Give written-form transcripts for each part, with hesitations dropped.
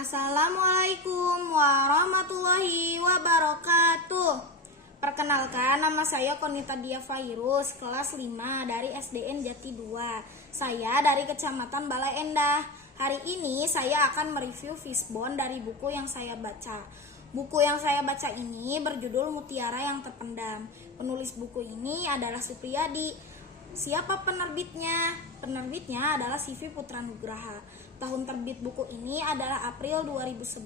Assalamualaikum warahmatullahi wabarakatuh. Perkenalkan, nama saya Konita Dia Virus, kelas 5 dari SDN Jati 2. Saya dari Kecamatan Balai Endah. Hari ini saya akan mereview fishbone dari buku yang saya baca. Buku yang saya baca ini berjudul Mutiara yang Terpendam. Penulis buku ini adalah Supriyadi. Siapa penerbitnya? Penerbitnya adalah CV Putra Nugraha. Tahun terbit buku ini adalah April 2011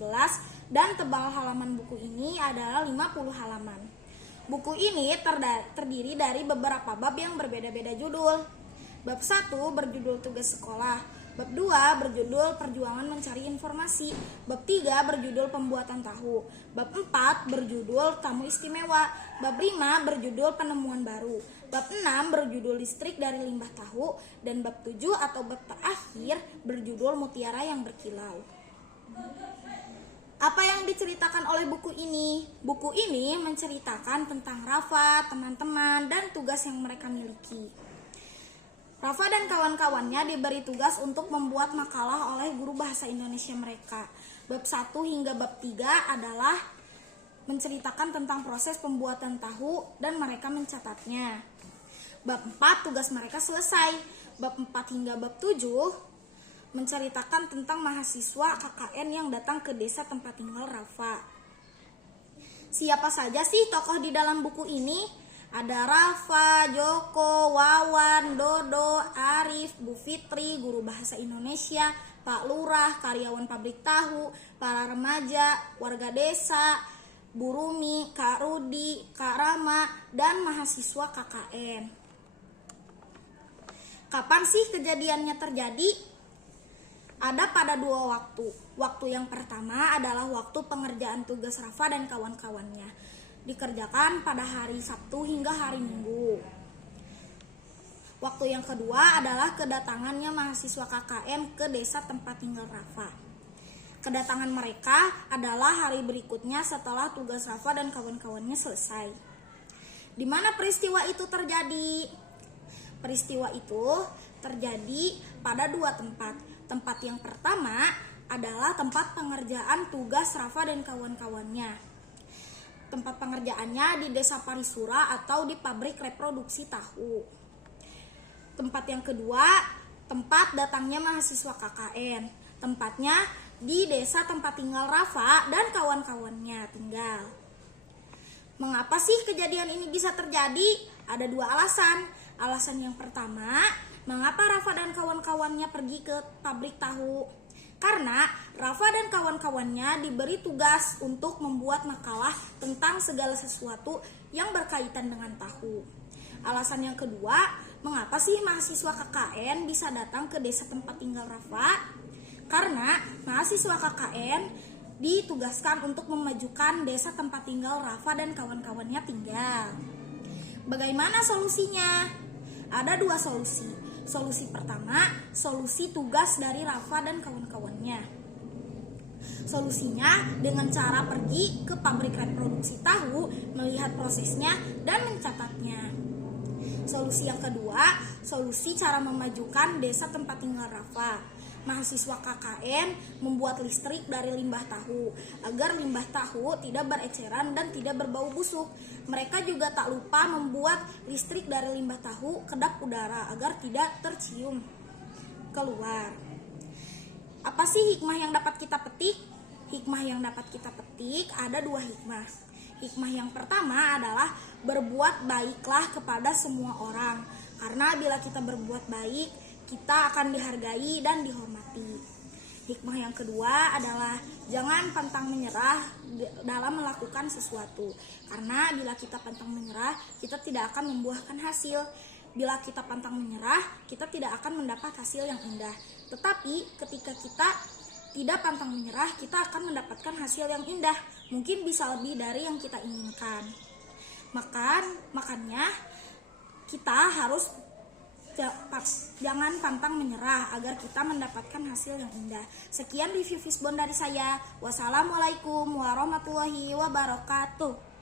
dan tebal halaman buku ini adalah 50 halaman. Buku ini terdiri dari beberapa bab yang berbeda-beda judul. Bab 1 berjudul Tugas Sekolah, bab 2 berjudul Perjuangan Mencari Informasi, bab 3 berjudul Pembuatan Tahu, bab 4 berjudul Tamu Istimewa, bab 5 berjudul Penemuan Baru, bab 6 berjudul Listrik dari Limbah Tahu, dan bab 7 atau bab terakhir berjudul Mutiara yang Berkilau. Apa yang diceritakan oleh buku ini? Buku ini menceritakan tentang Rafa, teman-teman, dan tugas yang mereka miliki. Rafa dan kawan-kawannya diberi tugas untuk membuat makalah oleh guru bahasa Indonesia mereka. Bab 1 hingga bab 3 adalah menceritakan tentang proses pembuatan tahu dan mereka mencatatnya. Bab 4 tugas mereka selesai. Bab 4 hingga bab 7 menceritakan tentang mahasiswa KKN yang datang ke desa tempat tinggal Rafa. Siapa saja sih tokoh di dalam buku ini? Ada Rafa, Joko, Wawan, Dodo, Arif, Bu Fitri, guru bahasa Indonesia, Pak Lurah, karyawan pabrik tahu, para remaja, warga desa, Bu Rumi, Kak Rudi, Kak Rama, dan mahasiswa KKN. Kapan sih kejadiannya terjadi? Ada pada 2 waktu. Waktu yang pertama adalah waktu pengerjaan tugas Rafa dan kawan-kawannya. Dikerjakan pada hari Sabtu hingga hari Minggu. Waktu yang kedua adalah kedatangannya mahasiswa KKN ke desa tempat tinggal Rafa. Kedatangan mereka adalah hari berikutnya setelah tugas Rafa dan kawan-kawannya selesai. Di mana peristiwa itu terjadi? Peristiwa itu terjadi pada 2 tempat. Tempat yang pertama adalah tempat pengerjaan tugas Rafa dan kawan-kawannya. Tempat pengerjaannya di Desa Parisura atau di pabrik reproduksi tahu. Tempat yang kedua, tempat datangnya mahasiswa KKN. Tempatnya di desa tempat tinggal Rafa dan kawan-kawannya tinggal. Mengapa sih kejadian ini bisa terjadi? Ada 2 alasan. Alasan yang pertama, mengapa Rafa dan kawan-kawannya pergi ke pabrik tahu? Karena Rafa dan kawan-kawannya diberi tugas untuk membuat makalah tentang segala sesuatu yang berkaitan dengan tahu. Alasan yang kedua, mengapa sih mahasiswa KKN bisa datang ke desa tempat tinggal Rafa? Karena mahasiswa KKN ditugaskan untuk memajukan desa tempat tinggal Rafa dan kawan-kawannya tinggal. Bagaimana solusinya? Ada 2 solusi. Solusi pertama, solusi tugas dari Rafa dan kawan-kawannya. Solusinya dengan cara pergi ke pabrik reproduksi tahu, melihat prosesnya, dan mencatatnya. Solusi yang kedua, solusi cara memajukan desa tempat tinggal Rafa. Mahasiswa KKN membuat listrik dari limbah tahu agar limbah tahu tidak bereceran dan tidak berbau busuk. Mereka juga tak lupa membuat listrik dari limbah tahu kedap udara agar tidak tercium keluar. Apa sih hikmah yang dapat kita petik? Hikmah yang dapat kita petik ada 2 hikmah. Hikmah yang pertama adalah berbuat baiklah kepada semua orang. Karena bila kita berbuat baik, kita akan dihargai dan dihormati. Hikmah yang kedua adalah jangan pantang menyerah dalam melakukan sesuatu. Karena bila kita pantang menyerah, kita tidak akan membuahkan hasil. Bila kita pantang menyerah, kita tidak akan mendapat hasil yang indah. Tetapi ketika kita tidak pantang menyerah, kita akan mendapatkan hasil yang indah. Mungkin bisa lebih dari yang kita inginkan. Makanya kita harus jangan pantang menyerah agar kita mendapatkan hasil yang indah. Sekian review fishbone dari saya. Wassalamualaikum warahmatullahi wabarakatuh.